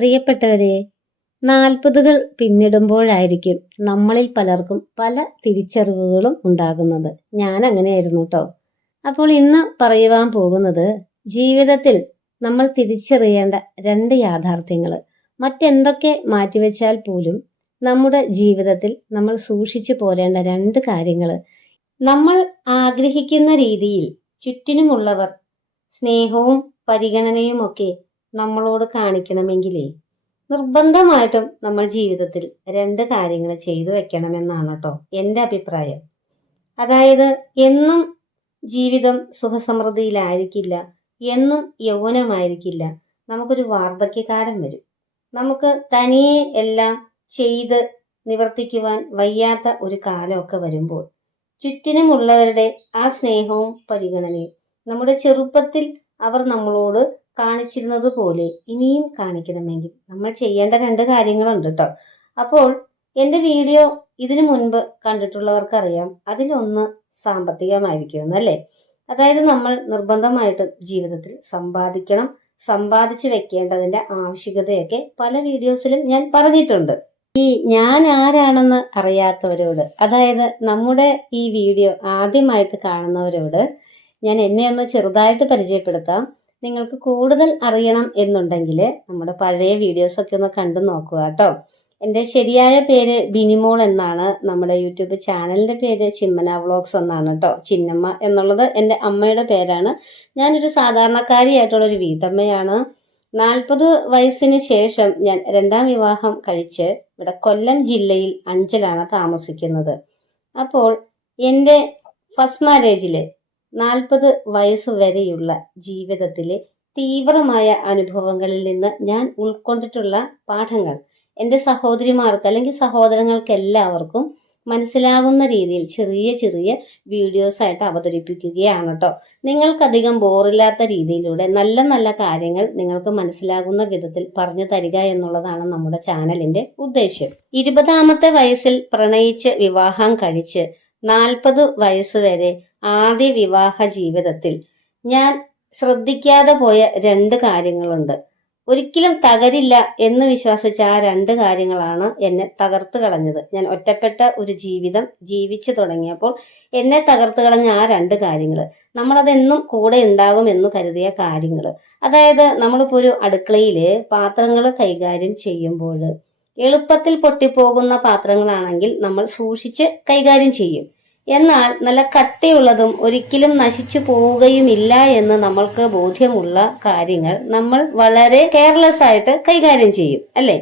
പ്രിയപ്പെട്ടവരെ നാൽപ്പതുകൾ പിന്നിടുമ്പോഴായിരിക്കും നമ്മളിൽ പലർക്കും പല തിരിച്ചറിവുകളും ഉണ്ടാകുന്നത്. ഞാൻ അങ്ങനെയായിരുന്നു കേട്ടോ അപ്പോൾ ഇന്ന് പറയുവാൻ പോകുന്നത് ജീവിതത്തിൽ നമ്മൾ തിരിച്ചറിയേണ്ട രണ്ട് യാഥാർത്ഥ്യങ്ങൾ മറ്റെന്തൊക്കെ മാറ്റിവെച്ചാൽ പോലും നമ്മുടെ ജീവിതത്തിൽ നമ്മൾ സൂക്ഷിച്ചു പോരേണ്ട രണ്ട് കാര്യങ്ങൾ നമ്മൾ ആഗ്രഹിക്കുന്ന രീതിയിൽ ചുറ്റിനുമുള്ളവർ സ്നേഹവും പരിഗണനയും ഒക്കെ നമ്മളോട് കാണിക്കണമെങ്കിലേ നിർബന്ധമായിട്ടും നമ്മൾ ജീവിതത്തിൽ രണ്ട് കാര്യങ്ങൾ ചെയ്തു വെക്കണമെന്നാണ് കേട്ടോ എന്റെ അഭിപ്രായം. അതായത് എന്നും ജീവിതം സുഖസമൃദ്ധിയിലായിരിക്കില്ല എന്നും യൗവനമായിരിക്കില്ല നമുക്കൊരു വാർദ്ധക്യകാലം വരും. നമുക്ക് തനിയെ എല്ലാം ചെയ്ത് നിവർത്തിക്കുവാൻ വയ്യാത്ത ഒരു കാലമൊക്കെ വരുമ്പോൾ ചുറ്റിനുമുള്ളവരുടെ ആ സ്നേഹവും പരിഗണനയും നമ്മുടെ ചെറുപ്പത്തിൽ അവർ നമ്മളോട് കാണിച്ചിരുന്നത് പോലെ ഇനിയും കാണിക്കണമെങ്കിൽ നമ്മൾ ചെയ്യേണ്ട രണ്ട് കാര്യങ്ങളുണ്ട് കേട്ടോ. അപ്പോൾ എന്റെ വീഡിയോ ഇതിനു മുൻപ് കണ്ടിട്ടുള്ളവർക്കറിയാം അതിലൊന്ന് സാമ്പത്തികമായിരിക്കും അല്ലേ? അതായത് നമ്മൾ നിർബന്ധമായിട്ട് ജീവിതത്തിൽ സമ്പാദിക്കണം സമ്പാദിച്ചു വെക്കേണ്ടതിന്റെ ആവശ്യകതയൊക്കെ പല വീഡിയോസിലും ഞാൻ പറഞ്ഞിട്ടുണ്ട്. ഈ ഞാൻ ആരാണെന്ന് അറിയാത്തവരോട് അതായത് നമ്മുടെ ഈ വീഡിയോ ആദ്യമായിട്ട് കാണുന്നവരോട് ഞാൻ എന്നെ ഒന്ന് ചെറുതായിട്ട് പരിചയപ്പെടുത്താം. നിങ്ങൾക്ക് കൂടുതൽ അറിയണം എന്നുണ്ടെങ്കിൽ നമ്മുടെ പഴയ വീഡിയോസൊക്കെ ഒന്ന് കണ്ടു നോക്കുക കേട്ടോ. എന്റെ ശരിയായ പേര് ബിനിമോൾ എന്നാണ്. നമ്മുടെ യൂട്യൂബ് ചാനലിന്റെ പേര് ചിമ്മന വ്ളോഗ്സ് എന്നാണ് കേട്ടോ. ചിന്നമ്മ എന്നുള്ളത് എന്റെ അമ്മയുടെ പേരാണ്. ഞാനൊരു സാധാരണക്കാരിയായിട്ടുള്ളൊരു വീട്ടമ്മയാണ്. നാൽപ്പത് വയസ്സിന് ശേഷം ഞാൻ രണ്ടാം വിവാഹം കഴിച്ച് ഇവിടെ കൊല്ലം ജില്ലയിൽ അഞ്ചലാണ് താമസിക്കുന്നത്. അപ്പോൾ എന്റെ ഫസ്റ്റ് മാരേജിൽ നാൽപ്പത് വയസ്സ് വരെയുള്ള ജീവിതത്തിലെ തീവ്രമായ അനുഭവങ്ങളിൽ നിന്ന് ഞാൻ ഉൾക്കൊണ്ടിട്ടുള്ള പാഠങ്ങൾ എന്റെ സഹോദരിമാർക്ക് അല്ലെങ്കിൽ സഹോദരങ്ങൾക്ക് എല്ലാവർക്കും മനസ്സിലാകുന്ന രീതിയിൽ ചെറിയ ചെറിയ വീഡിയോസ് ആയിട്ട് അവതരിപ്പിക്കുകയാണ് കേട്ടോ നിങ്ങൾക്കധികം ബോറില്ലാത്ത രീതിയിലൂടെ നല്ല നല്ല കാര്യങ്ങൾ നിങ്ങൾക്ക് മനസ്സിലാകുന്ന വിധത്തിൽ പറഞ്ഞു തരിക എന്നുള്ളതാണ് നമ്മുടെ ചാനലിന്റെ ഉദ്ദേശ്യം. ഇരുപതാമത്തെ വയസ്സിൽ പ്രണയിച്ച് വിവാഹം കഴിച്ച് നാൽപ്പത് വയസ്സ് വരെ ആദ്യ വിവാഹ ജീവിതത്തിൽ. ഞാൻ ശ്രദ്ധിക്കാതെ പോയ രണ്ട് കാര്യങ്ങളുണ്ട്. ഒരിക്കലും തകരില്ല എന്ന് വിശ്വസിച്ച ആ രണ്ട് കാര്യങ്ങളാണ് എന്നെ തകർത്ത് കളഞ്ഞത്. ഞാൻ ഒറ്റപ്പെട്ട ഒരു ജീവിതം ജീവിച്ചു തുടങ്ങിയപ്പോൾ എന്നെ തകർത്ത് കളഞ്ഞ ആ രണ്ട് കാര്യങ്ങൾ നമ്മളതെന്നും കൂടെ ഉണ്ടാകും എന്ന് കരുതിയ കാര്യങ്ങൾ അതായത് നമ്മളിപ്പോൾ ഒരു അടുക്കളയിൽ പാത്രങ്ങൾ കൈകാര്യം ചെയ്യുമ്പോൾ എളുപ്പത്തിൽ പൊട്ടിപ്പോകുന്ന പാത്രങ്ങളാണെങ്കിൽ നമ്മൾ സൂക്ഷിച്ച് കൈകാര്യം ചെയ്യും. എന്നാൽ നല്ല കട്ടിയുള്ളതും ഒരിക്കലും നശിച്ചു പോവുകയുമില്ല എന്ന് നമ്മൾക്ക് ബോധ്യമുള്ള കാര്യങ്ങൾ നമ്മൾ വളരെ കെയർലെസ് ആയിട്ട് കൈകാര്യം ചെയ്യും അല്ലേ?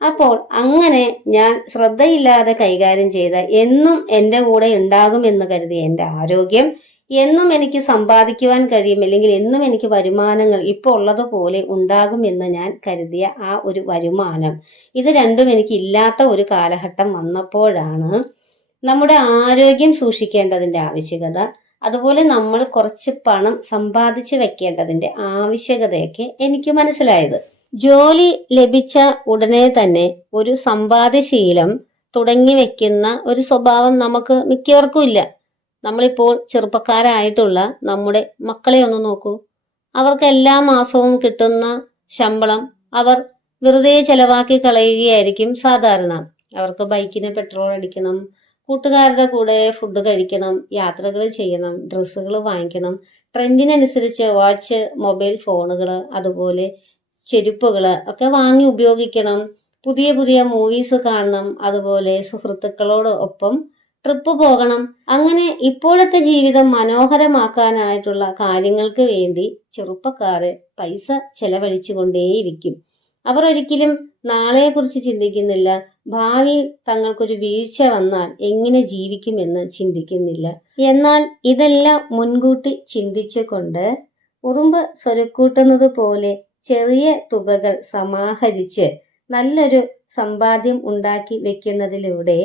അപ്പോൾ അങ്ങനെ ഞാൻ ശ്രദ്ധയില്ലാതെ കൈകാര്യം ചെയ്ത എന്നും എന്റെ കൂടെ ഉണ്ടാകുമെന്ന് കരുതി എന്റെ ആരോഗ്യം എന്നും എനിക്ക് സമ്പാദിക്കുവാൻ കഴിയും അല്ലെങ്കിൽ എന്നും എനിക്ക് വരുമാനങ്ങൾ ഇപ്പോൾ ഉള്ളതുപോലെ ഉണ്ടാകുമെന്ന് ഞാൻ കരുതിയ ആ ഒരു വരുമാനം. ഇത് രണ്ടും എനിക്ക് ഇല്ലാത്ത ഒരു കാലഘട്ടം വന്നപ്പോഴാണ് നമ്മുടെ ആരോഗ്യം സൂക്ഷിക്കേണ്ടതിന്റെ ആവശ്യകത അതുപോലെ നമ്മൾ കുറച്ച് പണം സമ്പാദിച്ചു വെക്കേണ്ടതിന്റെ ആവശ്യകതയൊക്കെ എനിക്ക് മനസ്സിലായത്. ജോലി ലഭിച്ച ഉടനെ തന്നെ ഒരു സമ്പാദ്യശീലം തുടങ്ങി വെക്കുന്ന ഒരു സ്വഭാവം നമുക്ക് മിക്കവർക്കും ഇല്ല. നമ്മളിപ്പോൾ ചെറുപ്പക്കാരായിട്ടുള്ള നമ്മുടെ മക്കളെ ഒന്ന് നോക്കൂ. അവർക്ക് എല്ലാ മാസവും കിട്ടുന്ന ശമ്പളം അവർ വെറുതെ ചെലവാക്കി കളയുകയായിരിക്കും സാധാരണ. അവർക്ക് ബൈക്കിന് പെട്രോൾ അടിക്കണം കൂട്ടുകാരുടെ കൂടെ ഫുഡ് കഴിക്കണം യാത്രകൾ ചെയ്യണം ഡ്രസ്സുകൾ വാങ്ങിക്കണം ട്രെൻഡിനനുസരിച്ച് വാച്ച് മൊബൈൽ ഫോണുകൾ അതുപോലെ ചെരുപ്പുകൾ ഒക്കെ വാങ്ങി ഉപയോഗിക്കണം. പുതിയ പുതിയ മൂവീസ് കാണണം അതുപോലെ സുഹൃത്തുക്കളോട് ഒപ്പം ട്രിപ്പ് പോകണം. അങ്ങനെ ഇപ്പോഴത്തെ ജീവിതം മനോഹരമാക്കാനായിട്ടുള്ള കാര്യങ്ങൾക്ക് വേണ്ടി ചെറുപ്പക്കാര് പൈസ ചെലവഴിച്ചുകൊണ്ടേയിരിക്കും. അവർ ഒരിക്കലും നാളെക്കുറിച്ച് ചിന്തിക്കുന്നില്ല. ഭാവി തങ്ങൾക്കൊരു വീഴ്ച വന്നാൽ എങ്ങനെ ജീവിക്കുമെന്ന് ചിന്തിക്കുന്നില്ല. എന്നാൽ ഇതെല്ലാം മുൻകൂട്ടി ചിന്തിച്ചുകൊണ്ട് ഉറുമ്പ് സ്വരുക്കൂട്ടുന്നത് പോലെ ചെറിയ തുകകൾ സമാഹരിച്ച് നല്ലൊരു സമ്പാദ്യം ഉണ്ടാക്കി വെക്കുന്നതിലൂടെ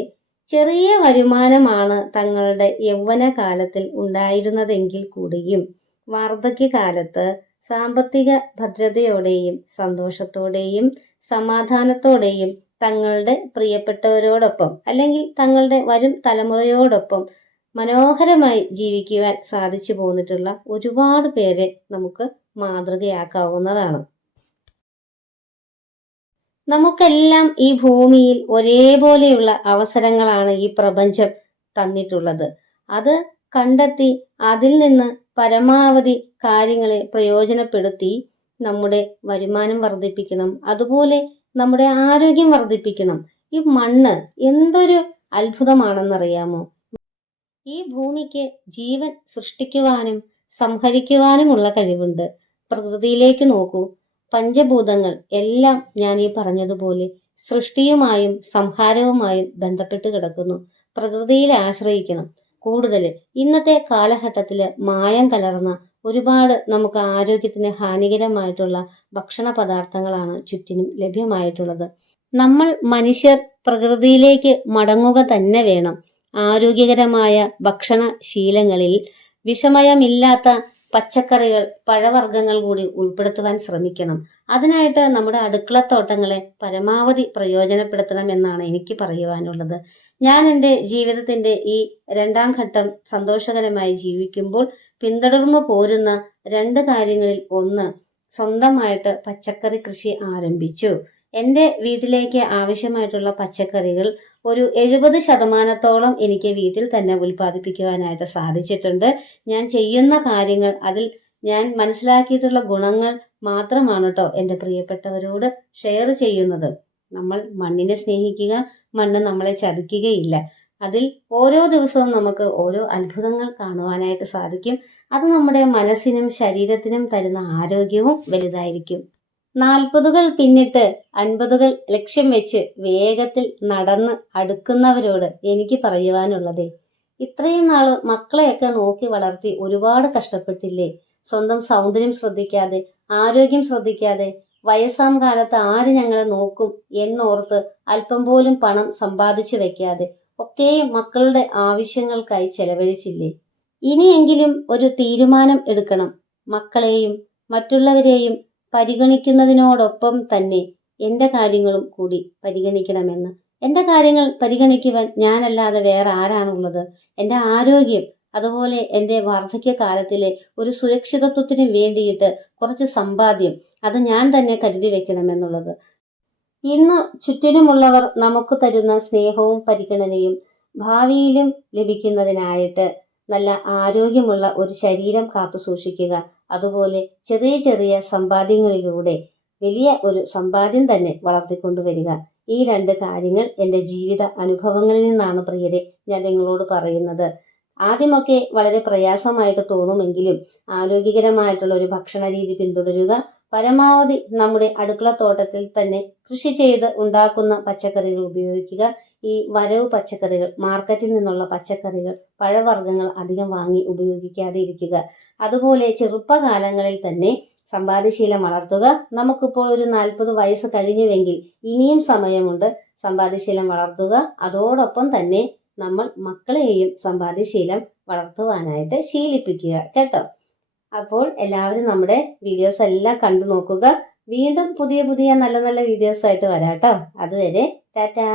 ചെറിയ വരുമാനമാണ് തങ്ങളുടെ യൗവന കാലത്തിൽ ഉണ്ടായിരുന്നതെങ്കിൽ കൂടിയും വാർദ്ധക്യകാലത്ത് സാമ്പത്തിക ഭദ്രതയോടെയും സന്തോഷത്തോടെയും സമാധാനത്തോടെയും തങ്ങളുടെ പ്രിയപ്പെട്ടവരോടൊപ്പം അല്ലെങ്കിൽ തങ്ങളുടെ വരും തലമുറയോടൊപ്പം മനോഹരമായി ജീവിക്കുവാൻ സാധിച്ചു പോന്നിട്ടുള്ള ഒരുപാട് പേരെ നമുക്ക് മാതൃകയാക്കാവുന്നതാണ്. നമുക്കെല്ലാം ഈ ഭൂമിയിൽ ഒരേപോലെയുള്ള അവസരങ്ങളാണ് ഈ പ്രപഞ്ചം തന്നിട്ടുള്ളത്. അത് കണ്ടെത്തി അതിൽ നിന്ന് പരമാവധി കാര്യങ്ങളെ പ്രയോജനപ്പെടുത്തി നമ്മുടെ വരുമാനം വർദ്ധിപ്പിക്കണം. അതുപോലെ നമ്മുടെ ആരോഗ്യം വർദ്ധിപ്പിക്കണം. ഈ മണ്ണ് എന്തൊരു അത്ഭുതമാണെന്നറിയാമോ? ഈ ഭൂമിക്ക് ജീവൻ സൃഷ്ടിക്കുവാനും സംഹരിക്കുവാനുമുള്ള കഴിവുണ്ട്. പ്രകൃതിയിലേക്ക് നോക്കൂ. പഞ്ചഭൂതങ്ങൾ എല്ലാം ഞാൻ ഈ പറഞ്ഞതുപോലെ സൃഷ്ടിയുമായും സംഹാരവുമായും ബന്ധപ്പെട്ട് കിടക്കുന്നു. പ്രകൃതിയിൽ ആശ്രയിക്കണം. കൂടുതൽ ഇന്നത്തെ കാലഘട്ടത്തിൽ മായം കലർന്ന ഒരുപാട് നമുക്ക് ആരോഗ്യത്തിന് ഹാനികരമായിട്ടുള്ള ഭക്ഷണ പദാർത്ഥങ്ങളാണ് ചുറ്റിനും ലഭ്യമായിട്ടുള്ളത്. നമ്മൾ മനുഷ്യർ പ്രകൃതിയിലേക്ക് മടങ്ങുക തന്നെ വേണം. ആരോഗ്യകരമായ ഭക്ഷണ ശീലങ്ങളിൽ വിഷമയമില്ലാത്ത പച്ചക്കറികൾ പഴവർഗങ്ങൾ കൂടി ഉൾപ്പെടുത്തുവാൻ ശ്രമിക്കണം. അതിനായിട്ട് നമ്മുടെ അടുക്കളത്തോട്ടങ്ങളെ പരമാവധി പ്രയോജനപ്പെടുത്തണം എന്നാണ് എനിക്ക് പറയുവാനുള്ളത്. ഞാൻ എന്റെ ജീവിതത്തിന്റെ ഈ രണ്ടാം ഘട്ടം സന്തോഷകരമായി ജീവിക്കുമ്പോൾ പിന്തുടർന്നു പോരുന്ന രണ്ട് കാര്യങ്ങളിൽ ഒന്ന് സ്വന്തമായിട്ട് പച്ചക്കറി കൃഷി ആരംഭിച്ചു. എന്റെ വീട്ടിലേക്ക് ആവശ്യമായിട്ടുള്ള പച്ചക്കറികൾ ഒരു എഴുപത് ശതമാനത്തോളം എനിക്ക് വീട്ടിൽ തന്നെ ഉൽപ്പാദിപ്പിക്കുവാനായിട്ട് സാധിച്ചിട്ടുണ്ട്. ഞാൻ ചെയ്യുന്ന കാര്യങ്ങൾ അതിൽ ഞാൻ മനസ്സിലാക്കിയിട്ടുള്ള ഗുണങ്ങൾ മാത്രമാണ് കേട്ടോ എന്റെ പ്രിയപ്പെട്ടവരോട് ഷെയർ ചെയ്യുന്നത്. നമ്മൾ മണ്ണിനെ സ്നേഹിക്കുക മണ്ണ് നമ്മളെ ചതിക്കുകയില്ല. അതിൽ ഓരോ ദിവസവും നമുക്ക് ഓരോ അത്ഭുതങ്ങൾ കാണുവാനായിട്ട് സാധിക്കും. അത് നമ്മുടെ മനസ്സിനും ശരീരത്തിനും തരുന്ന ആരോഗ്യവും വലുതായിരിക്കും. നാൽപ്പതുകൾ പിന്നിട്ട് അൻപതുകൾ ലക്ഷ്യം വെച്ച് വേഗത്തിൽ നടന്ന് അടുക്കുന്നവരോട് എനിക്ക് പറയുവാനുള്ളതേ. ഇത്രയും നാൾ മക്കളെയൊക്കെ നോക്കി വളർത്തി ഒരുപാട് കഷ്ടപ്പെട്ടില്ലേ? സ്വന്തം സൗന്ദര്യം ശ്രദ്ധിക്കാതെ ആരോഗ്യം ശ്രദ്ധിക്കാതെ വയസ്സാം കാലത്ത് ആര് ഞങ്ങളെ നോക്കും എന്നോർത്ത് അല്പം പോലും പണം സമ്പാദിച്ചു വെക്കാതെ ഒക്കെയും മക്കളുടെ ആവശ്യങ്ങൾക്കായി ചെലവഴിച്ചില്ലേ? ഇനിയെങ്കിലും ഒരു തീരുമാനം എടുക്കണം. മക്കളെയും മറ്റുള്ളവരെയും പരിഗണിക്കുന്നതിനോടൊപ്പം തന്നെ എന്റെ കാര്യങ്ങളും കൂടി പരിഗണിക്കണമെന്ന്. എന്റെ കാര്യങ്ങൾ പരിഗണിക്കുവാൻ ഞാനല്ലാതെ വേറെ ആരാണുള്ളത്? എന്റെ ആരോഗ്യം അതുപോലെ എന്റെ വാർദ്ധക്യകാലത്തിലെ ഒരു സുരക്ഷിതത്വത്തിന് വേണ്ടിയിട്ട് കുറച്ച് സമ്പാദ്യം അത് ഞാൻ തന്നെ കരുതി വെക്കണമെന്നുള്ളത്. ഇന്ന് ചുറ്റിനുമുള്ളവർ നമുക്ക് തരുന്ന സ്നേഹവും പരിഗണനയും ഭാവിയിലും ലഭിക്കുന്നതിനായിട്ട് നല്ല ആരോഗ്യമുള്ള ഒരു ശരീരം കാത്തു സൂക്ഷിക്കുക അതുപോലെ ചെറിയ ചെറിയ സമ്പാദ്യങ്ങളിലൂടെ വലിയ ഒരു സമ്പാദ്യം തന്നെ വളർത്തിക്കൊണ്ടുവരിക. ഈ രണ്ട് കാര്യങ്ങൾ എന്റെ ജീവിത അനുഭവങ്ങളിൽ നിന്നാണ് പ്രിയരെ ഞാൻ നിങ്ങളോട് പറയുന്നത്. ആദ്യമൊക്കെ വളരെ പ്രയാസമായിട്ട് തോന്നുമെങ്കിലും ആരോഗ്യകരമായിട്ടുള്ള ഒരു ഭക്ഷണ രീതി പിന്തുടരുക പരമാവധി നമ്മുടെ അടുക്കളത്തോട്ടത്തിൽ തന്നെ കൃഷി ചെയ്ത് ഉണ്ടാക്കുന്ന പച്ചക്കറികൾ ഉപയോഗിക്കുക. ഈ വരവ് പച്ചക്കറികൾ മാർക്കറ്റിൽ നിന്നുള്ള പച്ചക്കറികൾ പഴവർഗങ്ങൾ അധികം വാങ്ങി ഉപയോഗിക്കാതെ ഇരിക്കുക. അതുപോലെ ചെറുപ്പകാലങ്ങളിൽ തന്നെ സമ്പാദ്യശീലം വളർത്തുക. നമുക്കിപ്പോൾ ഒരു നാൽപ്പത് വയസ്സ് കഴിഞ്ഞുവെങ്കിൽ ഇനിയും സമയമുണ്ട് സമ്പാദ്യശീലം വളർത്തുക. അതോടൊപ്പം തന്നെ നമ്മൾ മക്കളെയും സമ്പാദ്യശീലം വളർത്തുവാനായിട്ട് ശീലിപ്പിക്കുക. കേട്ടോ? അപ്പോൾ എല്ലാവരും നമ്മുടെ വീഡിയോസ് എല്ലാം കണ്ടു നോക്കുക. വീണ്ടും പുതിയ പുതിയ നല്ല നല്ല വീഡിയോസ് ആയിട്ട് വരാട്ടോ അതുവരെ ടാറ്റാ.